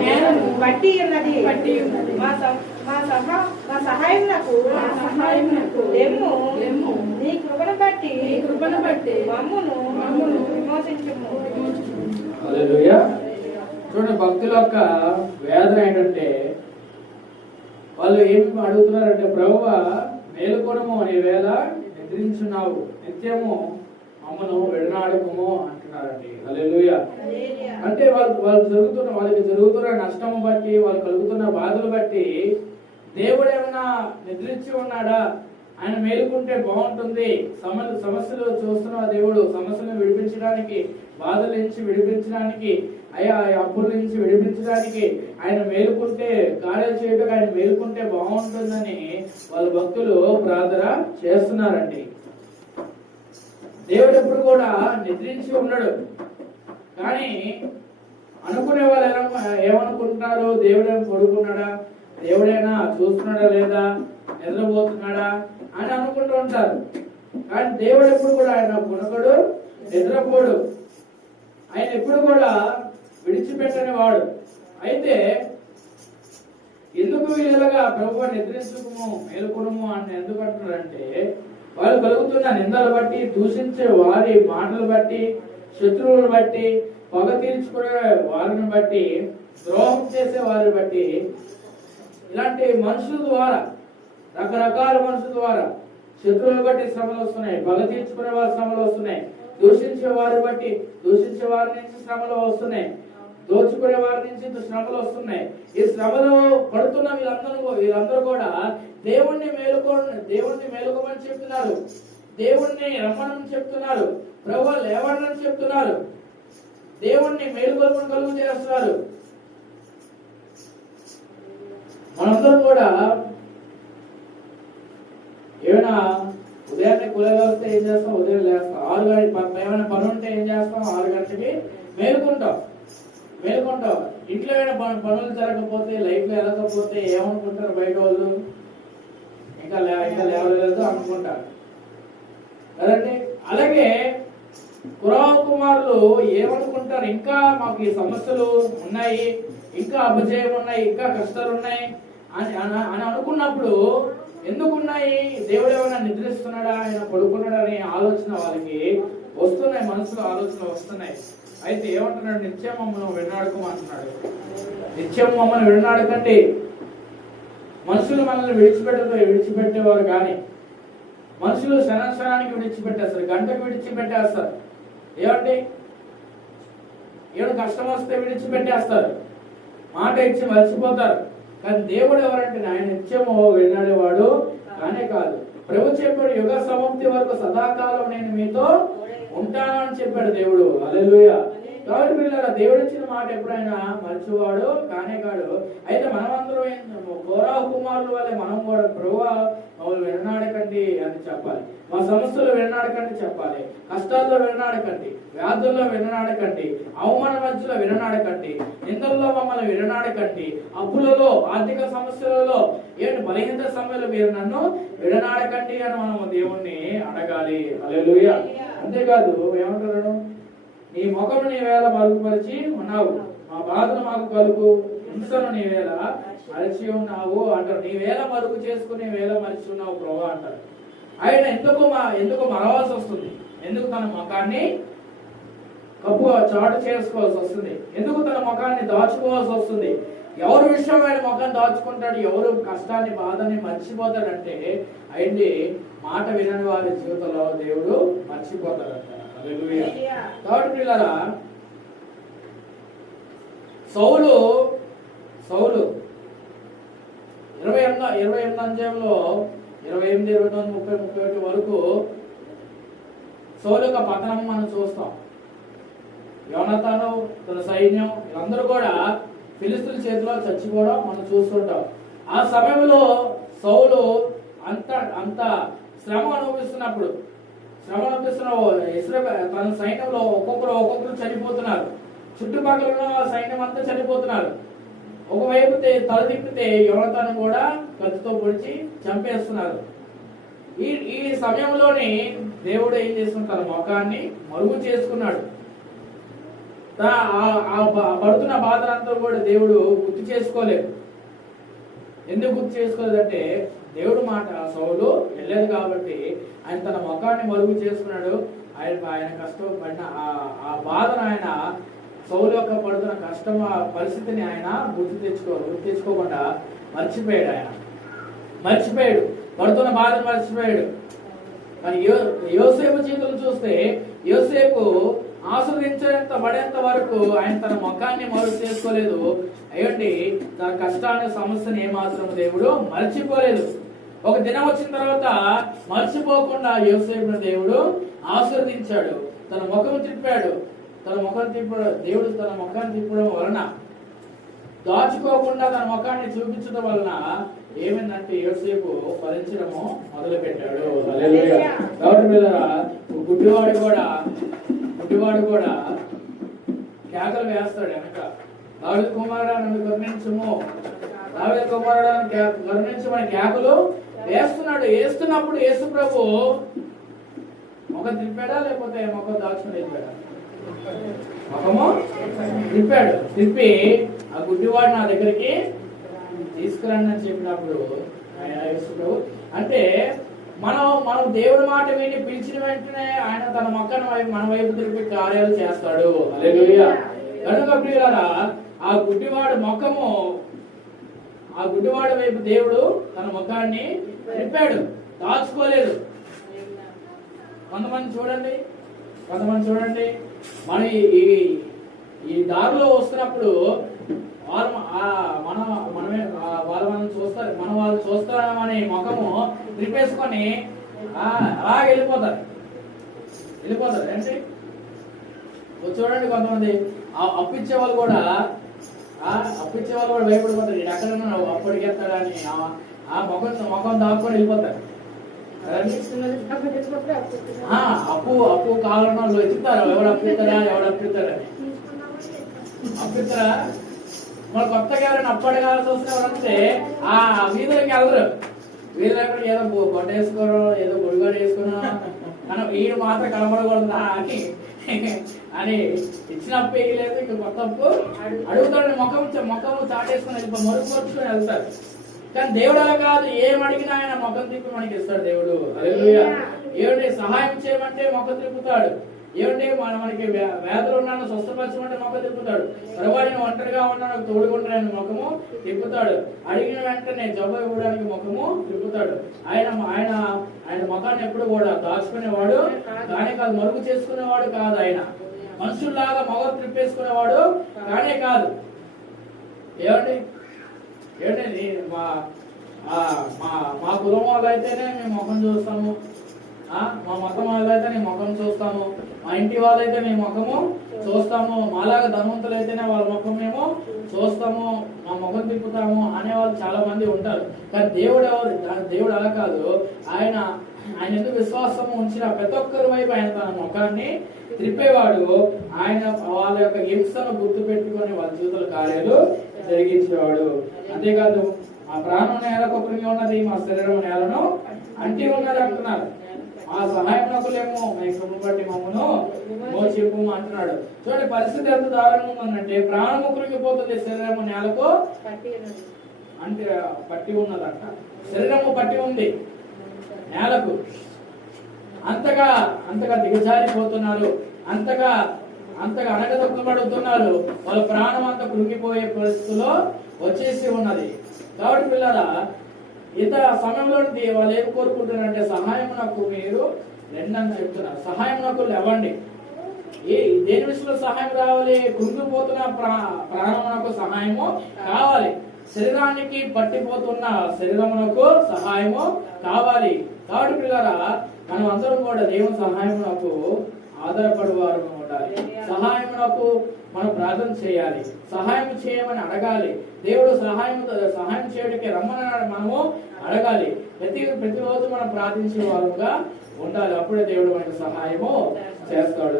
నేలను బట్టి ఉన్నది బట్టి ఉన్నది. మా సహ- మా సహా మా సహాయమునకు మా సహాయమునకు లెమ్ము లెమ్ము. నీ కృపను బట్టి నీ కృపను బట్టి మమ్మును మమ్మును విమోచించుము హల్లెలూయా చూడండి భక్తుల యొక్క వేదన ఏంటంటే వాళ్ళు ఏం అడుగుతున్నారంటే ప్రభువ మేలుకొనము నీ వేళ నిద్రించున్నావు నిత్యము మమ్మను విడనాడుకుము అంటున్నారండి హల్లెలూయా. అంటే వాళ్ళు వాళ్ళు జరుగుతున్న వాళ్ళకి జరుగుతున్న నష్టం బట్టి వాళ్ళు కలుగుతున్న బాధలు బట్టి దేవుడు ఏమైనా నిద్రించి ఉన్నాడా? ఆయన మేలుకుంటే బాగుంటుంది. సమ సమస్యలు చూస్తున్న దేవుడు సమస్యలను విడిపించడానికి బాధల నుంచి విడిపించడానికి అయ్యా ఆ అప్పుల నుంచి విడిపించడానికి ఆయన మేలుకుంటే కార్యాలు చేయడానికి ఆయన మేలుకుంటే బాగుంటుందని వాళ్ళ భక్తులు ప్రార్థన చేస్తున్నారండి. దేవుడు ఎప్పుడు కూడా నిద్రించి ఉన్నాడు కానీ అనుకునే వాళ్ళు ఏమనుకుంటున్నారు దేవుడేమో పడుకున్నాడా దేవుడైనా చూస్తున్నాడా లేదా నిద్రపోతున్నాడా అని అనుకుంటూ ఉంటారు. కానీ దేవుడు ఎప్పుడు కూడా ఆయన పునకడు నిద్రపోడు. ఆయన ఎప్పుడు కూడా విడిచిపెట్టని వాడు. అయితే ఎందుకు వీళ్ళగా ప్రభు నిద్రించుకుము మేలుకునము అని ఎందుకు అంటున్నారంటే వాళ్ళు కలుగుతున్న నిందలు బట్టి దూషించే వారి మాటలు బట్టి శత్రువులు బట్టి పొగ తీర్చుకునే వారిని బట్టి ద్రోహం చేసే వారిని బట్టి ఇలాంటి మనుషుల ద్వారా రకరకాల మనుషుల ద్వారా శత్రువులు బట్టి శ్రమలు వస్తున్నాయి. పగ తీర్చుకునే వారి శ్రమలు వస్తున్నాయి. దూషించే వారి బట్టి దూషించే వారి నుంచి శ్రమలు వస్తున్నాయి. దోచుకునే వారి నుంచి శ్రమలు వస్తున్నాయి. ఈ శ్రమలు పడుతున్న వీళ్ళందరూ వీళ్ళందరూ కూడా దేవుణ్ణి మేలుకో దేవుణ్ణి మేలుకోమని చెప్తున్నారు. దేవుణ్ణి రమ్మనని చెప్తున్నారు. ప్రభు లేవనని చెప్తున్నారు. దేవుణ్ణి మేలుకొల్పని కలుగు చేస్తున్నారు మనందరం కూడా ఏమైనా ఉదయాన్నే కూలగా ఏం చేస్తాం? ఉదయం లేస్తాం. ఆరు గంటకి ప- ఏమైనా పని ఉంటే ఏం చేస్తాం? ఆరు గంటలకి మేలుకుంటాం. మేలుకుంటాం. ఇంట్లో ఏమైనా పనులు జరగకపోతే లైఫ్లో వెళ్ళకపోతే ఏమనుకుంటారు బయట వాళ్ళు? ఇంకా లే ఇంకా లేవలేదు అనుకుంటారు. కదండి? అలాగే కురావ కుమారులు ఏమనుకుంటారు? ఇంకా మాకు ఈ సమస్యలు ఉన్నాయి ఇంకా అపజయం ఉన్నాయి ఇంకా కష్టాలు ఉన్నాయి అని అని- అని అనుకున్నప్పుడు ఎందుకున్నాయి? దేవుడు ఏమైనా నిద్రిస్తున్నాడా? ఆయన పడుకున్నాడా అనే ఆలోచన వాళ్ళకి వస్తున్నాయి మనసులో ఆలోచన వస్తున్నాయి. అయితే ఏమంటున్నాడు? నిత్యం మమ్మల్ని వినాడుకోమంటున్నాడు నిత్యం మమ్మల్ని వినాడకండి మనుషులు మనల్ని విడిచిపెట్టే విడిచిపెట్టేవారు కానీ మనుషులు శనశనానికి విడిచిపెట్టేస్తారు గంటకు విడిచిపెట్టేస్తారు. ఏమండి? ఈయన కష్టం వస్తే విడిచిపెట్టేస్తారు. మాట ఇచ్చి మర్చిపోతారు. కానీ దేవుడు ఎవరంటే ఆయన నిత్యము వినాడేవాడు కానే కాదు. ప్రభు చెప్పాడు యుగ సమాప్తి వరకు సదాకాలం నేను మీతో ఉంటాను అని చెప్పాడు దేవుడు. అలెలుయ కాబట్టి పిల్లల దేవుడు ఇచ్చిన మాట ఎప్పుడైనా మర్చివాడు కానే కాడు. అయితే మనమందరం కోరా కుమారుల వల్లే మనం కూడా ప్రభు మమ్మల్ని విననాడకండి అని చెప్పాలి. మా సమస్యలు విననాడకండి చెప్పాలి. కష్టాల్లో విననాడకండి. వ్యాధుల్లో విననాడకండి. అవమాన మధ్యలో విననాడకండి. నిందల్లో మమ్మల్ని విననాడకండి. అప్పులలో ఆర్థిక సమస్యలలో ఏంటి బలహీనత సమయంలో మీరు నన్ను విడనాడకండి అని మనం దేవుణ్ణి అడగాలి. అలెలుయ అంతేకాదు ఏమంటారు నీ ముఖం నీ వేళ మరుగుపరిచి ఉన్నావు. మా బాధను మాకు కలుపు హింసను నీ వేళ మరచి ఉన్నావు అంటారు. నీ వేళ మరుగు చేసుకుని వేళ మరిచి ఉన్నావు ప్రభు అంటారు. ఆయన ఎందుకు మా ఎందుకు మరవాల్సి వస్తుంది? ఎందుకు తన ముఖాన్ని కప్పు చాటు చేసుకోవాల్సి వస్తుంది? ఎందుకు తన ముఖాన్ని దాచుకోవాల్సి వస్తుంది? ఎవరు విషయం ఆయన ముఖం దాచుకుంటాడు? ఎవరు కష్టాన్ని బాధని మర్చిపోతాడంటే అయింది మాట వినని వారి జీవితంలో దేవుడు మర్చిపోతాడంట. కాబట్టి పిల్లరా సౌలు సౌలు ఇరవై ఎనిమిది ఇరవై అధ్యాయంలో ఇరవై ఎనిమిది ఇరవై తొమ్మిది ముప్పై ముప్పై ఒకటి వరకు సౌలు యొక్క పతనం మనం చూస్తాం. యోనతాను తన సైన్యం వీళ్ళందరూ కూడా ఫిలిస్తుల చేతిలో చచ్చిపోవడం మనం చూస్తుంటాం. ఆ సమయంలో సౌలు అంత అంత శ్రమ అనుభవిస్తున్నప్పుడు శ్రమ అనుభవిస్తున్న ఇస్రే తన సైన్యంలో ఒక్కొక్కరు ఒక్కొక్కరు చనిపోతున్నారు. చుట్టుపక్కల ఉన్న సైన్యం అంతా చనిపోతున్నారు. ఒకవైపు తల తిప్పితే యువతను కూడా కత్తితో పొడిచి చంపేస్తున్నారు. ఈ ఈ సమయంలోని దేవుడు ఏం చేస్తున్నాడు? తన ముఖాన్ని మరుగు చేసుకున్నాడు. పడుతున్న బాధలంతా కూడా దేవుడు గుర్తు చేసుకోలేదు. ఎందుకు గుర్తు చేసుకోలేదంటే దేవుడు మాట సౌలు వెళ్ళలేదు కాబట్టి ఆయన తన ముఖాన్ని మరుగు చేసుకున్నాడు. ఆయన ఆయన కష్టపడిన ఆ- ఆ బాధను ఆయన సౌలక పడుతున్న కష్టమ పరిస్థితిని ఆయన గుర్తు తెచ్చుకో గుర్తు తెచ్చుకోకుండా మర్చిపోయాడు ఆయన. మర్చిపోయాడు. పడుతున్న బాధ మర్చిపోయాడు. మరి యోసేపు జీవితం చూస్తే యోసేపు ఆస్వాదించేంత పడేంత వరకు ఆయన తన ముఖాన్ని మరుగు చేసుకోలేదు. అయ్యండి తన కష్టాన్ని సమస్యను ఏమాత్రం దేవుడు మర్చిపోలేదు. ఒక దినం వచ్చిన తర్వాత మర్చిపోకుండా యోసేపును దేవుడు ఆశీర్వదించాడు తన ముఖం తిప్పాడు. తన ముఖం తిప్పడం దేవుడు తన ముఖాన్ని తిప్పడం వలన దాచుకోకుండా తన ముఖాన్ని చూపించడం వలన ఏమైందంటే యోసేపు ఫలించడము మొదలు పెట్టాడు కాబట్టి గుడ్డివాడు కూడా గుడ్డివాడు కూడా కేకలు వేస్తాడు వెనక. దావిద కుమారుడు నన్ను కరుణించము. దావిద కుమారుడు కరుణించమని కేకలు వేస్తున్నాడు. వేస్తున్నప్పుడు యేసు ప్రభు ముఖం తిప్పాడా లేకపోతే ముఖం దాచుకుని వెళ్ళిపోయాడా ముఖము తిప్పాడు తిప్పి ఆ గుడ్డివాడు నా దగ్గరికి తీసుకురండి అని చెప్పినప్పుడు ఆయన అంటే మనం మనం దేవుడి మాట విని పిలిచిన వెంటనే ఆయన తన మొక్కను వైపు మన వైపు తిరిగి కార్యాలు చేస్తాడు. కనుక ప్రియులారా ఆ గుడ్డివాడు మొక్కము ఆ గుడ్డివాడి వైపు దేవుడు తన ముఖాన్ని తిప్పాడు దాచుకోలేదు. కొంతమంది చూడండి. కొంతమంది చూడండి మన ఈ- ఈ దారిలో వస్తున్నప్పుడు వాళ్ళు మన మనమే వాళ్ళు మనం చూస్తారు మనం వాళ్ళు చూస్తామని ముఖము తిప్పేసుకొని ఆ, అలా వెళ్ళిపోతారు. వెళ్ళిపోతారు ఏంటి? చూడండి కొంతమంది ఆ అప్పిచ్చే వాళ్ళు కూడా ఆ అప్పిచ్చే వాళ్ళు కూడా భయపడిపోతారు. ఇది ఎక్కడ ఉన్నాడు ఆ- ముఖం ముఖం దాక్కొని వెళ్ళిపోతారు. అప్పు అప్పు కావాలన్న వాళ్ళు వెతుకుతారు. ఎవడు అప్పిస్తారా ఎవడు అప్పిస్తారా అప్పిస్తారా మన కొత్తగా ఎవరైనా అప్పటి కావాల్సి వస్తే ఎవరంటే ఆ వీధులకి వెళ్ళరు వీధులకి ఏదో బొ- బొట్ట వేసుకోవడం ఏదో గొడుగోడు వేసుకోవడం మనం వీడు మాత్రం కనబడకూడదా అని అని ఇచ్చిన అప్పు వేయలేదు ఇంకా కొత్త అప్పు అడుగుతాడు. ముఖం ముఖం చాటేసుకుని మరుపు మరుచుకొని వెళ్తారు. కానీ దేవుడు అలా కాదు ఏమడిగినా ఆయన ముఖం తిప్పి మనకి ఇస్తాడు దేవుడు. హల్లెలూయా. ఏమిటి సహాయం చేయమంటే మొఖం తిప్పుతాడు. ఏమిటి మన మనకి వ్యాధులు ఉన్నాను స్వస్థపరచమంటే మొక్క తిప్పుతాడు. తర్వాత నేను ఒంటరిగా ఉన్నాను తోడుకుంటాను ముఖము తిప్పుతాడు. అడిగిన వెంటనే జబ్బు ఇవ్వడానికి ముఖము తిప్పుతాడు. ఆయన ఆయన ఆయన ముఖాన్ని ఎప్పుడు కూడా దాచుకునేవాడు కానీ కాదు మరుగు చేసుకునేవాడు కాదు ఆయన. మనుషుల్లాగా మొగ తిప్పేసుకునేవాడు కానే కాదు. ఏమండి ఏంటండి మా మా మా కులం వాళ్ళు అయితేనే మేము ముఖం చూస్తాము. మా మతం వాళ్ళు అయితే నేను ముఖం చూస్తాము. మా ఇంటి వాళ్ళైతే మేము ముఖము చూస్తాము. మాలాగా ధనవంతులు అయితేనే వాళ్ళ ముఖం మేము చూస్తాము. మా ముఖం తిప్పుతాము అనే వాళ్ళు చాలా మంది ఉంటారు. కానీ దేవుడు ఎవరు? దేవుడు అలా కాదు. ఆయన ఆయన ఎందుకు విశ్వాసము ఉంచిన ప్రతి ఒక్కరి వైపు ఆయన తన ముఖాన్ని త్రిప్పేవాడు. ఆయన వాళ్ళ యొక్క హింసను గుర్తు పెట్టుకుని వాళ్ళ జీవితాల కార్యాలు జరిగించేవాడు. అంతేకాదు మా ప్రాణం నేలకు కృంగి ఉన్నది మా శరీరం నేలను అంటి ఉన్నది అంటున్నారు. మా సహాయమునకులేమో మీ సొమ్ము బట్టి మమ్మను మోచిపు అంటున్నాడు. చూడండి పరిస్థితి ఎంత దారుణంగా ఉందంటే ప్రాణము కృంగిపోతుంది శరీరము నేలకు అంటే పట్టి ఉన్నదంట. శరీరము పట్టి ఉంది నేలకు. అంతగా అంతగా దిగజారిపోతున్నారు అంతగా అంతగా అనగదొక్కబడుతున్నారు వాళ్ళ ప్రాణం అంతా కృంగిపోయే పరిస్థితిలో వచ్చేసి ఉన్నది. కాబట్టి పిల్లరా ఇంత సమయంలో వాళ్ళు ఏం కోరుకుంటున్నారంటే సహాయం నాకు మీరు రెండని చెప్తున్నారు. సహాయం నాకు లేవండి. ఏ దేని విషయంలో సహాయం రావాలి? కుంగిపోతున్న ప్రా ప్రాణమునకు సహాయము కావాలి. శరీరానికి పట్టిపోతున్న శరీరమునకు సహాయము కావాలి. కాబట్టి పిల్లరా మనం అందరం కూడా దేవుని సహాయమునకు ఆధారపడేవారు ఉండాలి. సహాయమునకు మనం ప్రార్థన చేయాలి. సహాయం చేయమని అడగాలి. దేవుడు సహాయం సహాయం చేయడానికి రమ్మని మనము అడగాలి. ప్రతి ప్రతిరోజు మనం ప్రార్థించే వారుగా ఉండాలి. అప్పుడే దేవుడు మనకు సహాయము చేస్తాడు.